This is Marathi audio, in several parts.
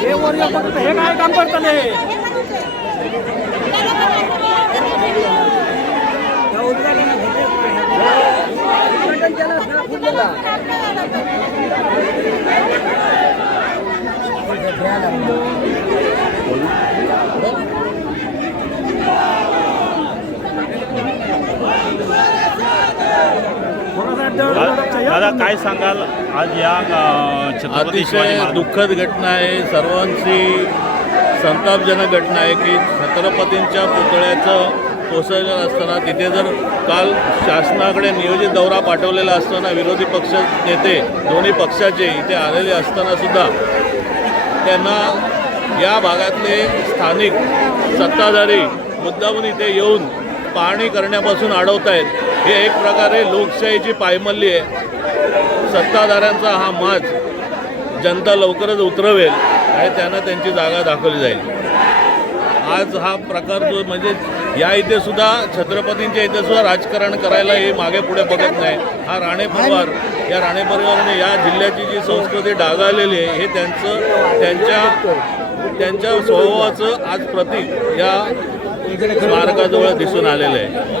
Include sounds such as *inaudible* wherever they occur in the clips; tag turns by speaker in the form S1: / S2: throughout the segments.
S1: हे वर फक्त हे काय काम करतले
S2: दादा काय सांगाल? आज या अ, छत्रपती शिवाजी
S3: अतिशय
S2: महाराज
S3: दुःखद घटना आहे. सर्वांची संतापजनक घटना आहे की छत्रपतींच्या पुतळ्याचं कोसळलेलं असताना तिथे जर काल शासनाकडे नियोजित दौरा पाठवलेला असताना विरोधी पक्ष नेते दोन्ही पक्षाचे इथे आलेले असताना सुद्धा त्यांना या भागातले स्थानिक सत्ताधारी मुद्दामून इथे येऊन पाहणी करण्यापासून अडवत आहेत हे एक प्रकारे लोकशाहीची पायमल्ली आहे. सत्ताधाऱ्यांचा हा माज जनता लवकरच उतरवेल आणि त्यांना त्यांची जागा दाखवली जाईल. आज हा प्रकार जो म्हणजे या इथे सुद्धा छत्रपतींच्या इथे सुद्धा राजकारण करायला हे मागे पुढे बघत नाही. हा राणे परिवार या राणे परिवाराने या जिल्ह्याची जी संस्कृती डागाळलेली आहे हे त्यांचं त्यांच्या त्यांच्या स्वभावाचं आज प्रतीक या स्मारकाजवळ दिसून आलेलं आहे.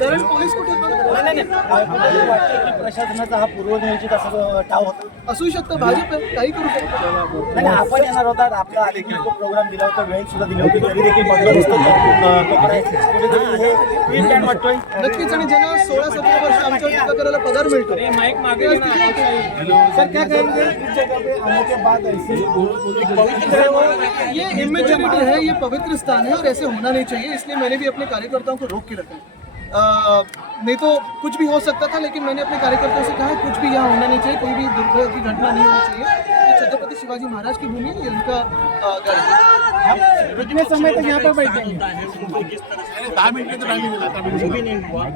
S4: कारण पोलीस कुठे.
S1: मला वाटतंय की प्रशासनाचा हा पूर्वनियोजित असं डाव होता.
S4: असू शकतं भाजप काही करू शकतो.
S1: नाही आपण येणार होतात आपला देखील तो प्रोग्राम दिला होता वेळ सुद्धा दिली होती तरी देखील बंदोबस्त हे वाटतोय.
S4: नक्कीच आणि ज्यांना सोळा सतरा वर्ष आमच्या करायला पगार मिळतो तिथे होते.
S1: सर क्या आने के बाद ऐसे पवित्र
S4: ये इमेच्योरिटी है ये पवित्र स्थान है और ऐसे होना नहीं चाहिए इसलिए मैंने भी अपने कार्यकर्ताओं को रोक के रखा नहीं तो कुछ भी हो सकता था लेकिन मैंने अपने कार्यकर्ताओं से कहा कुछ भी यहाँ होना नहीं चाहिए कोई भी दुर्घटना की घटना नहीं होनी चाहिए। ये छत्रपति शिवाजी महाराज की भूमि है ये उनका
S1: कितने समय तक यहाँ पर बैठेंगे?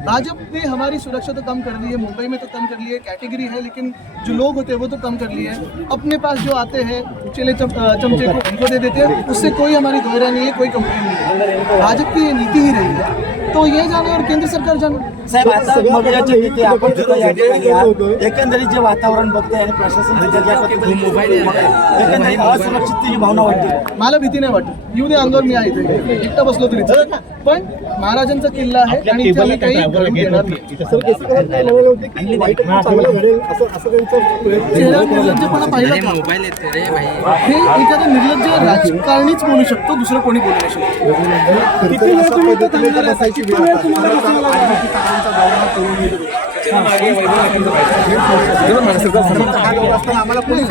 S4: भाजपा ने हमारी सुरक्षा तो कम कर दी है, मुंबई में तो कम कर है कैटेगरी है, लेकिन जो लोग होते हैं वो तो कम कर लिए अपने पास जो आते हैं, चले चमचे को उनको दे देते हैं, उससे कोई हमारी दोहरा नहीं है, कोई कंप्लेन नहीं है। भाजपा की ये नीति ही रही है। तो ये जाने और केंद्र सरकार जाने।
S1: साहेब आता मग येते आपण सुद्धा या ठिकाणी आहात. एकंदरीत जे वातावरण बघतोय आणि प्रशासन सुद्धा ज्या पद्धतीने बघतंय, एकंदरीत असुरक्षिततेची भावना वाटते
S4: मला भीती नाही वाटत. येऊ दे अंगावर मी आहे इथे. एकटा बसलो तरी चालेल. पण महाराजांचा किल्ला आहे आणि इथे आम्ही काही घडून देणार नाही. चेहरा निर्लज्जपणा पाहिला का? हे एखादा निर्लज्ज राजकारणीच बोलू शकतो दुसरं कोणी बोलू नाही शकतो.
S1: किती वेळ तुम्ही इथं थांबणार आहे?
S5: आम्हाला पोलीस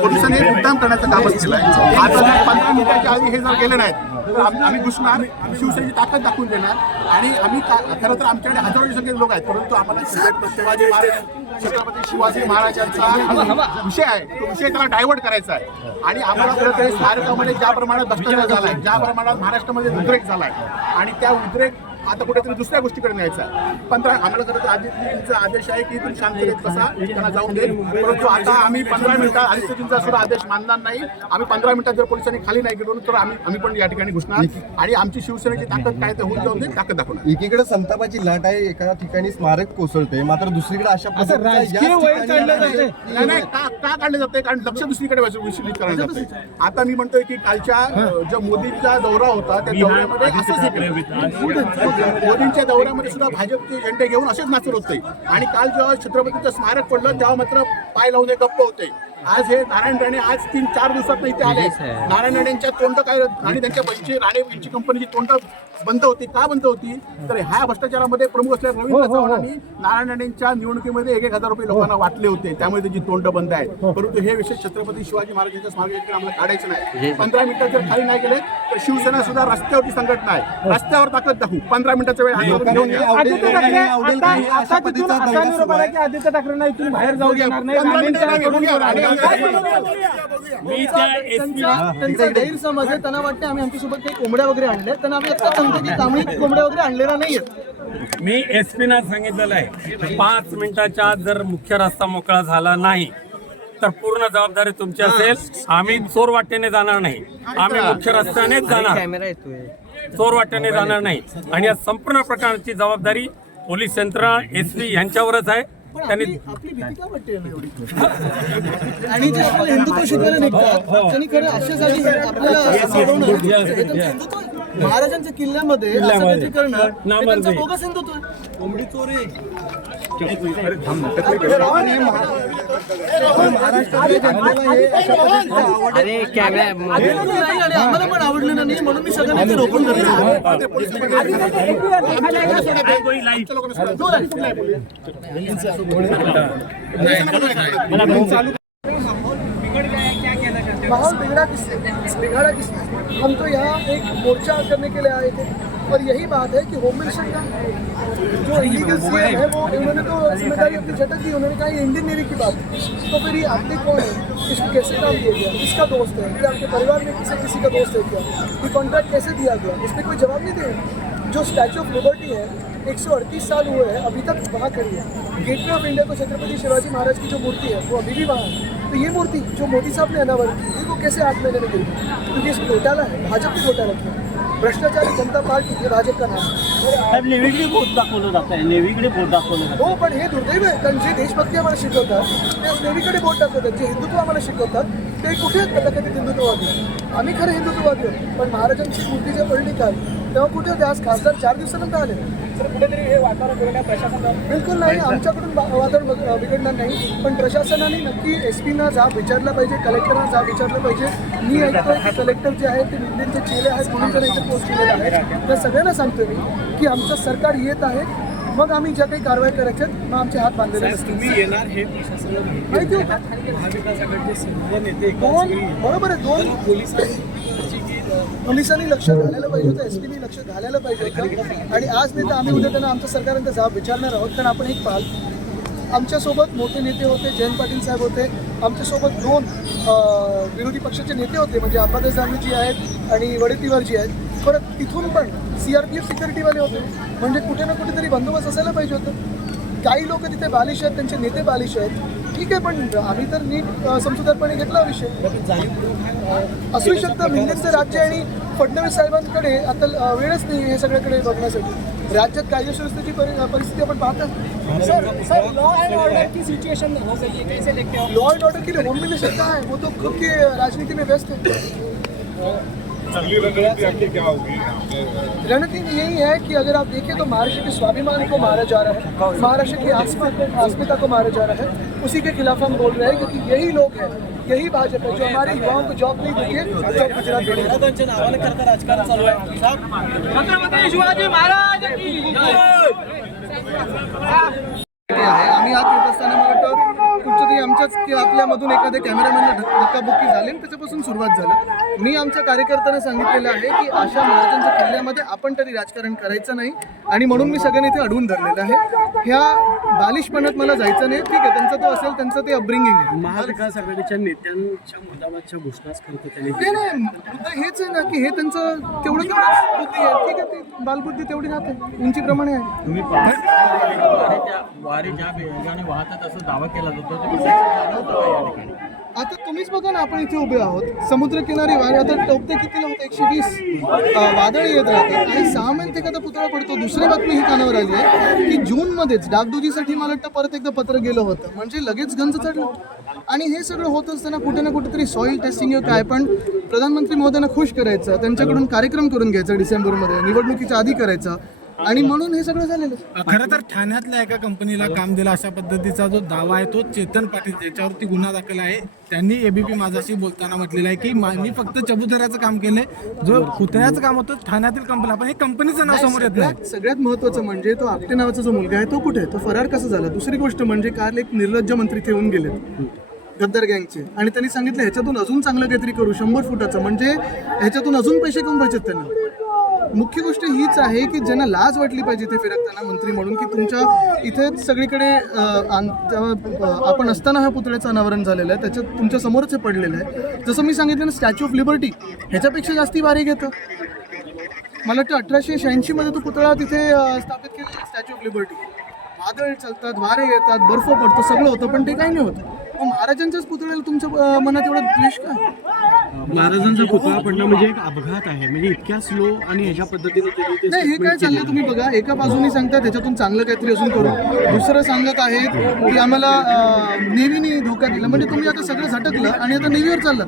S5: पोलिसांनी मुद्दाम करण्याचं कामच केलं आहे आता पंधरा मिनिटाच्या आधी हे जर गेले नाहीत तर आम्ही घुसणार शिवसेनेची ताकद दाखवून देणार. आणि आम्ही का- खरं तर आमच्याकडे हजारोच्या संख्येत लोक आहेत परंतु आम्हाला शिवाजी शिवाजी महाराज छत्रपती शिवाजी महाराजांचा विषय आहे तो विषय त्याला डायव्हर्ट करायचा आहे. आणि आम्हाला खरं तर स्मारकामध्ये ज्या प्रमाणात भ्रष्टाचार झाला आहे ज्या प्रमाणात महाराष्ट्रामध्ये उद्रेक झाला आहे आणि त्या उद्रेक आता कुठेतरी दुसऱ्या गोष्टीकडे न्यायचा पंधरा आम्हाला खरं तर आदित्यजींचा आदेश आहे की तुम्ही शांततेत बसा त्यांना जाऊन दे परंतु आता आम्ही पंधरा मिनिटात आदित्यजींचा सुद्धा आदेश मानणार नाही. आम्ही पंधरा मिनिटात जर पोलिसांनी खाली नाही गेलो तर आम्ही आम्ही पण या ठिकाणी घुसणार. आणि आमची शिवसेनेची ताकद काय ते होऊन जाऊन दे ताकद दाखवणार.
S6: एकीकडे संतापाची लाट आहे एका ठिकाणी स्मारक कोसळते मात्र दुसरीकडे अशा.
S5: नाही. का काढले जाते कारण लक्ष दुसरीकडे विचलित करण्यात जाते आता मी म्हणतोय की कालच्या जो मोदींचा दौरा होता त्या दौऱ्यामध्ये असंच. मोदींच्या दौऱ्यामध्ये सुद्धा भाजपचे झेंडे घेऊन असेच नाचत होते. आणि काल जेव्हा छत्रपतीचं स्मारक पडलं तेव्हा मात्र पाय लावून गप्प होते. आज हे नारायण राणे आज तीन चार दिवसात इथे आले. नारायण राणेंच्या तोंड काय आणि त्यांच्या बहिणीची राणे यांची कंपनीची तोंड बंद होती का बंद होती? तर ह्या भ्रष्टाचारामध्ये प्रमुख असलेल्या रवींद्र चव्हाणांनी नारायण राणेंच्या निवडणुकीमध्ये एक एक हजार रुपये लोकांना वाटले होते. त्यामुळे त्याची तोंड बंद आहे. परंतु हे विषय छत्रपती शिवाजी महाराजांच्या स्मारकाकडे आम्हाला काढायचं नाही. पंधरा मिनिटात जर खाली नाही गेले तर शिवसेना सुद्धा रस्त्यावरती संघटना आहे. रस्त्यावर ताकद दाखवू. पंधरा मिनिटाचा वेळ.
S1: आदित्य ठाकरेंना इथून बाहेर जाऊ देणार नाही. कडून
S5: राणे-
S4: त्यांचा गैरसमज आहे. त्यांना वाटते आम्ही आमच्यासोबत काही कोंबड्या वगैरे आणल्या त्यांना आम्ही आता सांगतो की आम्ही कोंबड्या वगैरे आणलेल्या नाहीयेत.
S7: मी एस पीना सांगितलेलं आहे पाच मिनिटाच्या आत जर मुख्य रस्ता मोकळा झाला नाही तर पूर्ण जबाबदारी तुमची असेल. आम्ही चोर वाटेने जाणार नाही. आम्ही मुख्य रस्त्यानेच जाणार. चोर वाटेने जाणार नाही. आणि या संपूर्ण प्रकारची जबाबदारी पोलीस यंत्रणा एस पी यांच्यावरच आहे. त्यांनी
S4: आपली भीती का वाटते एवढी *laughs* आणि जे आपल्याला हिंदुत्व शिकवायला निघतात त्यांनी खरं आपल्याला सोडवणं हे त्यांचं हिंदुत्व आहे. महाराजांच्या किल्ल्यामध्ये असं काहीतरी करणं हे त्यांचं बोगस हिंदुत्व आहे. कोंबडी चोरी आवडलेलं नाही आणि आम्हाला पण आवडलेलं नाही म्हणून मी सगळ्यांना ते रोखून करतो माहौल बिगड़ा किससे बिगाड़ा किसने? हम तो यहाँ एक मोर्चा करने के लिए आए थे। और यही बात है कि होम मिनिस्टर का जो इलीगल सीएम है। वो उन्होंने तो ज़िम्मेदारी अपनी झटक दी उन्होंने कहा ये इंडियन नेवी की बात है। तो फिर ये आपके कौन है? इसको कैसे काम दिया गया? किसका दोस्त है? क्या आपके परिवार में किसी किसी का दोस्त है क्या? ये कॉन्ट्रैक्ट कैसे दिया गया? इस पर कोई जवाब नहीं दे जो स्टैचू ऑफ़ लिबर्टी है 138 साल हुए हैं अभी तक वहाँ खड़ी है। गेटवे ऑफ़ इंडिया को छत्रपति शिवाजी महाराज की जो मूर्ति है वो अभी भी वहाँ है। तो ये मूर्ति जो मोदी साहब ने अनावरण की थी वो कैसे आठ महीने में गिरी क्योंकि इस घोटाला है भाजपा ने घोटाला किया? भ्रष्टाचारी जनता पार्टी ये भाजपा का नाम है।
S1: साहेब नेव्हीकडे बोट दाखवलं जात आहे नेव्हीकडे बोट दाखवलं जातं
S4: हो। पण हे दुर्दैव आहे कारण जे देशभक्ती आम्हाला शिकवतात ते नेहमीकडे बोट दाखवतात जे हिंदुत्व आम्हाला शिकवतात ते कुठे कदाचित हिंदुत्ववादी. आम्ही खरे हिंदुत्ववादी आहोत पण महाराजांची मूर्ती जेव्हा पडली काल तेव्हा कुठे होते? आज खासदार चार दिवसानंतर आले. कुठेतरी हे वातावरण बिलकुल नाही आमच्याकडून वातावरण बिघडणार नाही. पण प्रशासनाने नक्की एस पीना जा विचारलं पाहिजे कलेक्टरना जा विचारलं पाहिजे. मी ऐकतोय की कलेक्टर जे आहेत ते मिलियनचे चेले आहेत म्हणून त्यांना इथे पोस्ट केलेले आहेत त्या सगळ्यांना सांगतोय मी की आमचं सरकार येत आहे. मग आम्ही ज्या काही कारवाई करायच्या आहेत, मग आमचे हात बांधलेले.
S1: तुम्ही येणार हे
S4: माहिती होतं. बरोबर आहे दोन पोलिसांनी लक्ष घालायला पाहिजे होतं एस पीनी लक्ष घालायला पाहिजे होतं. आणि आज नाही तर आम्ही उद्या त्यांना आमच्या सरकारनंतर जाब विचारणार आहोत. कारण आपण एक पाहाल आमच्यासोबत मोठे नेते होते जयंत पाटील साहेब होते. आमच्यासोबत दोन विरोधी पक्षाचे नेते होते म्हणजे अंबादास जी आहेत आणि वडेतीवारजी आहेत. परत तिथून पण सी आर पी एफ सिक्युरिटीवाले होते. म्हणजे कुठे ना कुठेतरी बंदोबस्त असायला पाहिजे होतं. काही लोक तिथे बालिश आहेत त्यांचे नेते बालिश आहेत. ठीक आहे पण आम्ही तर नीट समजूतदारपणे घेतला विषय. असू शकतं मिलिंदचं राज्य आणि फडणवीस साहेबांकडे आता वेळच नाही हे सगळ्याकडे बघण्यासाठी. राज्यात कायदा सुव्यवस्थेची परि- परिस्थिती आपण पाहतो sir sir law and order की हो लॉ एंड ऑर्डर के लिए होम मिनिस्टर है? वो तो खुद की राजनीति में व्यस्त है रणनीति यही है कि अगर आप देखें तो महाराष्ट्र के स्वाभिमान को मारा जा रहा है। महाराष्ट्र की अस्मिता अस्मिता को मारा जा रहा है। उसी के खिलाफ हम बोल रहे हैं क्योंकि यही लोग हैं यही भाजपा है जो हमारे युवाओं को जॉब नहीं देती गुजरात
S1: नावाने करता राजकारण चालू आहे साहेब।
S4: आहे आम्ही आत येत असताना मला वाटतं कुठच्या तरी आमच्याच किंवा आपल्यामधून एखाद्या कॅमेरामॅनला धक- धक्काबुक्की झाली आणि त्याच्यापासून सुरुवात झाली. मी आमच्या कार्यकर्त्यांना सांगितलेलं आहे की अशा महाराजांच्या किल्ल्यामध्ये आपण तरी राजकारण करायचं नाही आणि म्हणून मी सगळ्यांनी इथे अडवून धरलेलं आहे. ह्या बालिशपणात मला जायचं नाही. ठीक आहे त्यांचं तो असेल त्यांचं ते अपब्रिंगिंग आहे.
S1: महाविकास आघाडीच्या नेत्यांच्या मुद्दामाच्या घोषणाच करतो त्यांनी.
S4: ते नाही मुद्दा हेच आहे ना की हे त्यांचं तेवढं तेवढंच बुद्धी आहे. ठीक आहे ती बालबुद्धी तेवढी राहते. उंचीप्रमाणे आहे.
S2: तुम्ही त्या वारी ज्या वेगाने वाहतात असं दावा केला जातो.
S4: आता तुम्हीच बघा ना आपण इथे उभे आहोत. समुद्रकिनारी वारे आता टोपते कितीला होते? एकशे वीस वादळ येत राहतात. आणि सहा महिने एखादा पुतळा पडतो. दुसरी बातमी ही कानावर आली आहे की जूनमध्येच डागडुजीसाठी मला वाटतं परत एकदा पत्र गेलं होतं. म्हणजे लगेच गंज चढलं. आणि हे सगळं होत असताना कुठे ना कुठेतरी सॉईल टेस्टिंग काय पण प्रधानमंत्री महोदयांना खुश करायचं त्यांच्याकडून कार्यक्रम करून घ्यायचा डिसेंबरमध्ये निवडणुकीच्या आधी करायचा. आणि म्हणून हे सगळं झालेलं
S8: खरं तर ठाण्यातल्या एका कंपनीला काम दिलं अशा पद्धतीचा जो दावा आहे तो चेतन पाटील ज्याच्यावरती गुन्हा दाखल आहे त्यांनी एबीपी माझाशी बोलताना म्हटलेलं आहे की मा- फक्त चबुतऱ्याचं काम केलंय. जो पुतळ्याचं काम होतं ठाण्यातील कंपनी पण हे कंपनीचं नाव समोर येत नाही.
S4: सगळ्यात महत्वाचं म्हणजे तो आपटे नावाचा जो मुलगा आहे तो कुठे आहे? तो फरार कसा झाला? दुसरी गोष्ट म्हणजे काल एक निर्लज्ज मंत्री येऊन गेले. गद्दार गँगचे. आणि त्यांनी सांगितलं ह्याच्यातून अजून चांगलं काहीतरी करू शंभर फुटाचं. म्हणजे ह्याच्यातून अजून पैसे कमवायचे त्यांना. मुख्य गोष्ट हीच आहे की ज्यांना लाज वाटली पाहिजे ते फिरकताना मंत्री म्हणून की तुमच्या इथे सगळीकडे आपण असताना हा पुतळ्याचं अनावरण झालेलं आहे त्याच्यात तुमच्या समोरच हे पडलेलं आहे जसं मी सांगितलं ना स्टॅच्यू ऑफ लिबर्टी ह्याच्यापेक्षा जास्ती भारी घेतं. मला वाटतं अठराशे शहाऐंशीमध्ये तो पुतळा तिथे स्थापित केलेला स्टॅच्यू ऑफ लिबर्टी वादळ चालतात वारे येतात बर्फ पडतो सगळं होतं पण ते काही नाही होतं. महाराजांच्याच पुतळ्याला तुमच्या मनात एवढा द्वेष काय
S1: महाराजांचा पुतळा पडणं म्हणजे एक अपघात आहे. म्हणजे इतक्या स्लो आणि ह्याच्या पद्धतीने
S4: नाही हे काय चाललंय तुम्ही बघा. एका बाजूने सांगता त्याच्यातून चांगलं काहीतरी अजून करू. दुसरं सांगत आहेत की आम्हाला नेव्हीने धोका दिला. म्हणजे तुम्ही आता सगळं झटकलं आणि आता नेव्हीवर चाललात.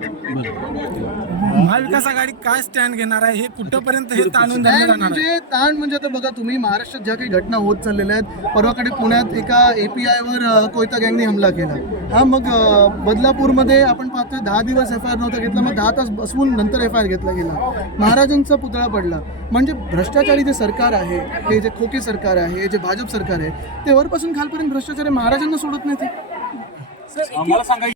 S8: महाविकास आघाडी काय स्टँड घेणार आहे? हे कुठंपर्यंत हे ताणून धरलं
S4: ताण
S8: जाणार आहे?
S4: म्हणजे ताण म्हणजे आता बघा तुम्ही महाराष्ट्रात ज्या काही घटना होत चाललेल्या आहेत परवाकडे पुण्यात एका एपीआयवर कोयता गँगने हमला केला. हा मग अं, बदलापूरमध्ये आपण पाहतोय दहा दिवस एफ आय आर नव्हता घेतला मग दहा तास बसवून नंतर एफ आय आर घेतला गेला. महाराजांचा पुतळा पडला. म्हणजे भ्रष्टाचारी जे सरकार आहे हे जे खोके सरकार आहे हे जे भाजप सरकार आहे ते वरपासून खालपर्यंत भ्रष्टाचारी महाराजांना सोडत नाही ते
S7: आम्हाला सांगा